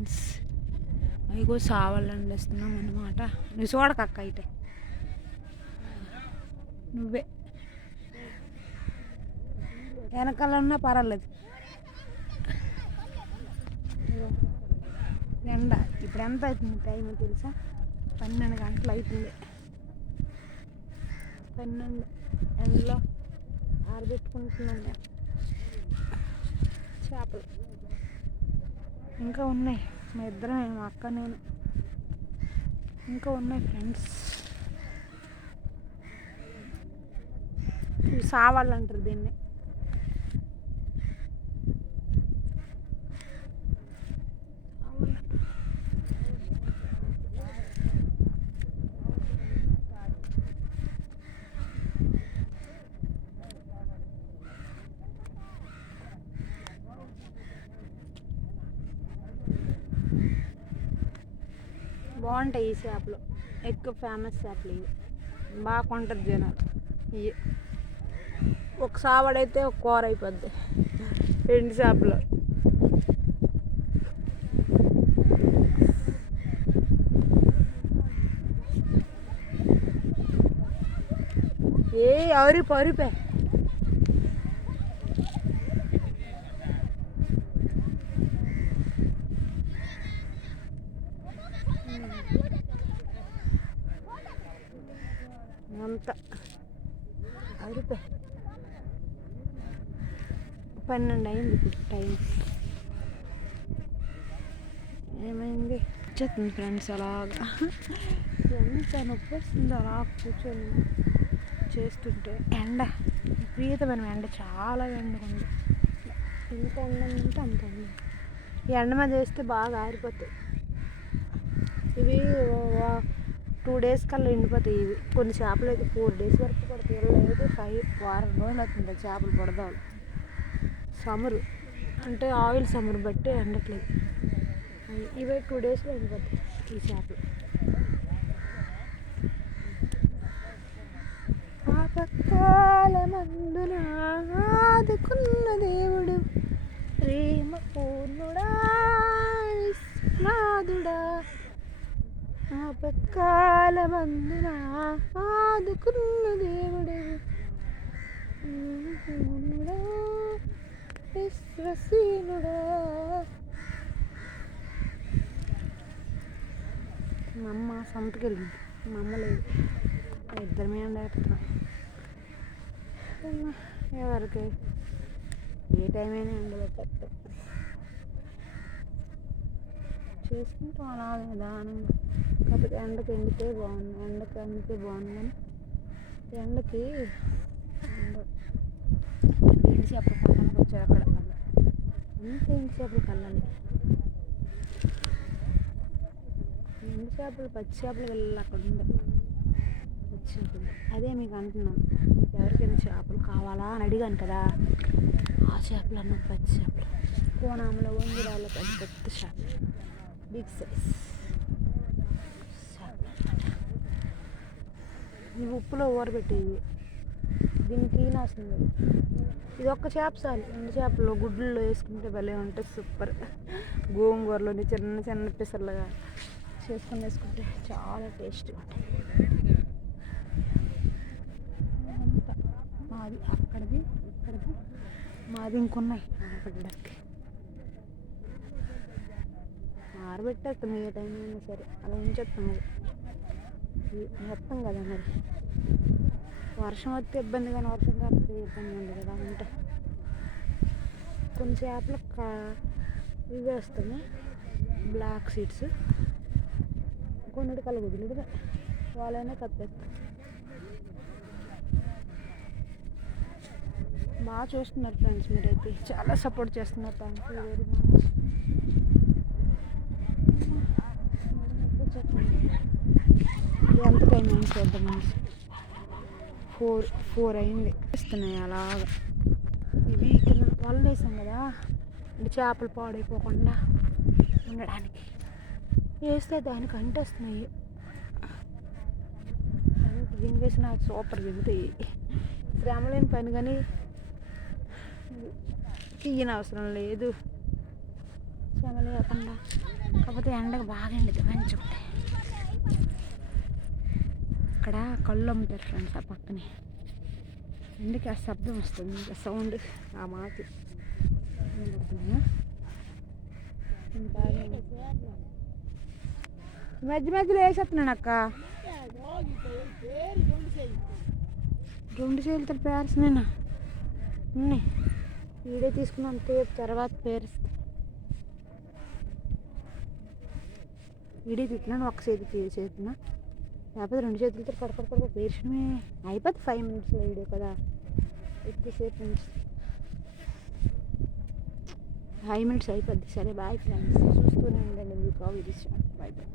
Friends. అయ్యో సావాలని వేస్తున్నాం అన్నమాట. నువ్వు చూడకక్క అయితే నువ్వే వెనకాల ఉన్నా పర్వాలేదు. ఎండ ఇప్పుడు ఎంత అవుతుంది టైం తెలుసా? 12 గంటలు అవుతుంది. 12 ఎండలో ఆరబెట్టుకుంటున్నాను నేను చేపలు. ఇంకా ఉన్నాయి, మా ఇద్దరం, మా అక్క నేను, ఇంకా ఉన్నాయి ఫ్రెండ్స్. సావాలంటారు దీన్ని. బాగుంటాయి ఈ చేపలు, ఎక్కువ ఫేమస్ చేపలు ఇవి, బాగా కొంటారు జనాలు ఇవి. ఒక సావడైతే ఒక కూర అయిపోద్ది. 2 చేపలు. ఎవరి పరుపే అంత అరిపే. 12 అయింది ఇప్పుడు టైం. ఏమైంది వచ్చేస్తుంది ఫ్రెండ్స్. అలాగా ఎంత నొప్పి వస్తుంది అలా కూర్చొని చేస్తుంటే. ఎండ విపరీతమైన ఎండ, చాలా ఎండగా ఉంది. ఎంత ఎండ ఉంటే అంత ఎండ. ఈ ఎండ మీద వేస్తే బాగా ఆరిపోతాయి ఇవి. 2 days కల్లా ఎండిపోతాయి ఇవి. కొన్ని చేపలు అయితే 4 days వరకు పడతాయి. లేదు 5 వారం రోజులు అవుతుంది చేపలు పడదాలు. సమ్మరు అంటే ఆయిల్ సమ్మర్ బట్టి ఎండట్లేదు. ఇవే 2 daysలో ఎండిపోతాయి ఈ చేపలు. ఆపత్కాల మందున ఆదుకున్న దేవుడు, ప్రేమ పూర్ణుడా నాదుడా. ఆపత్కాల మందున ఆదుకున్న దేవుడు, పూర్ణుడా విశ్వసీనుడా. మా అమ్మ సంతకి వెళ్ళింది, మా అమ్మ లేదు. ఇద్దరమే ఉండేస్తున్నాం. ఎవరికి ఏ టైం అయినా ఎండబెట్టేస్తాం, చేసుకుంటాం అలా నిదానంగా. కాకపోతే ఎండకి ఎండితే బాగుంది, ఎండకి ఎండితే బాగుంది. కానీ ఎండకి ఎండి చేపలు కళ్ళకి వచ్చారు అక్కడ. అంత ఎండి చేపలు కళ్ళని. ఎండి చేపలు పచ్చి చేపలు వెళ్ళాలి అక్కడ ఉండే పచ్చి చేపలు. అదే మీకు అంటున్నాను, ఎవరికైనా చేపలు కావాలా అని అడిగాను కదా, ఆ చేపలు అన్నది పచ్చి చేపలు. కోణంలో వంగిరాల పెద్ద పెద్ద చేపలు, బిగ్ సైజ్ చేపలు. ఇవి ఉప్పులో ఊరబెట్టేవి. దీనికి క్లీన్ అవసరం లేదు. ఇది ఒక్క చేప చాలు. ఎండు చేపలు గుడ్లలో వేసుకుంటే భలే ఉంటుంది, సూపర్. గోంగూరలోని చిన్న చిన్న పిసర్లుగా చేసుకొని వేసుకుంటే చాలా టేస్ట్గా ఉంటుంది. మాది అక్కడిది ఇక్కడిది, మాది ఇంకొన్నాయి ఆరబెట్టడానికి. ఆరబెట్టేస్తాం ఏ టైం అయినా సరే, అలా ఉంచేస్తాం. మొత్తం కదా మరి, వర్షం వస్తే ఇబ్బంది, కానీ వర్షం రాకపోతే ఇబ్బంది ఉంది కదా. అంటే కొన్ని చేపలు ఇవి వేస్తాము, బ్లాక్ సీడ్స్. కొన్నిటి కళ్ళు కుదిలిడు వాళ్ళైనా కప్పేస్తాం. బాగా చూస్తున్నారు ఫ్రెండ్స్, మీరైతే చాలా సపోర్ట్ చేస్తున్నారు. Thank you very much. ఎంత టైం అయింది చూద్దాం. 4 అయింది. ఇస్తున్నాయి అలాగా. ఇవి కింద వలలు వేసాం కదా, అంటే చేపలు పాడైపోకుండా ఉండడానికి వేస్తే దానికి అంటేస్తున్నాయి. దీని వేసి నాకు సూపర్ దిగుతాయి. శ్రమ లేని పని, కానీ తీయని అవసరం లేదు. శ్రమ లేకుండా కాకపోతే ఎండకు బాగా ఎండితే మంచిగా ఉంటాయి. అక్కడ కళ్ళు అమ్ముతారు ఫ్రెండ్స్ ఆ పక్కనే. ఎందుకు ఆ శబ్దం వస్తుంది, ఇంకా సౌండ్ ఆ మాట మధ్య మధ్యలో వేసేస్తున్నాను అక్క. 2 చేతులతో పేరుస్తున్నాను ఉన్నాయి. వీడియో తీసుకున్నాం తర్వాత పేరుస్తా. వీడియో తిట్టినాను ఒక చేతున్నా, లేకపోతే 2 చేతులతో పడపడ పేర్చడమే అయిపోతుంది. 5 minutes వీడియో కదా, ఎక్కువసేపు నుంచి 5 minutes అయిపోద్ది. సరే బాయ్ ఫ్రెండ్స్, చూస్తూనే ఉండండి మీకు వీడియోస్. Bye bye.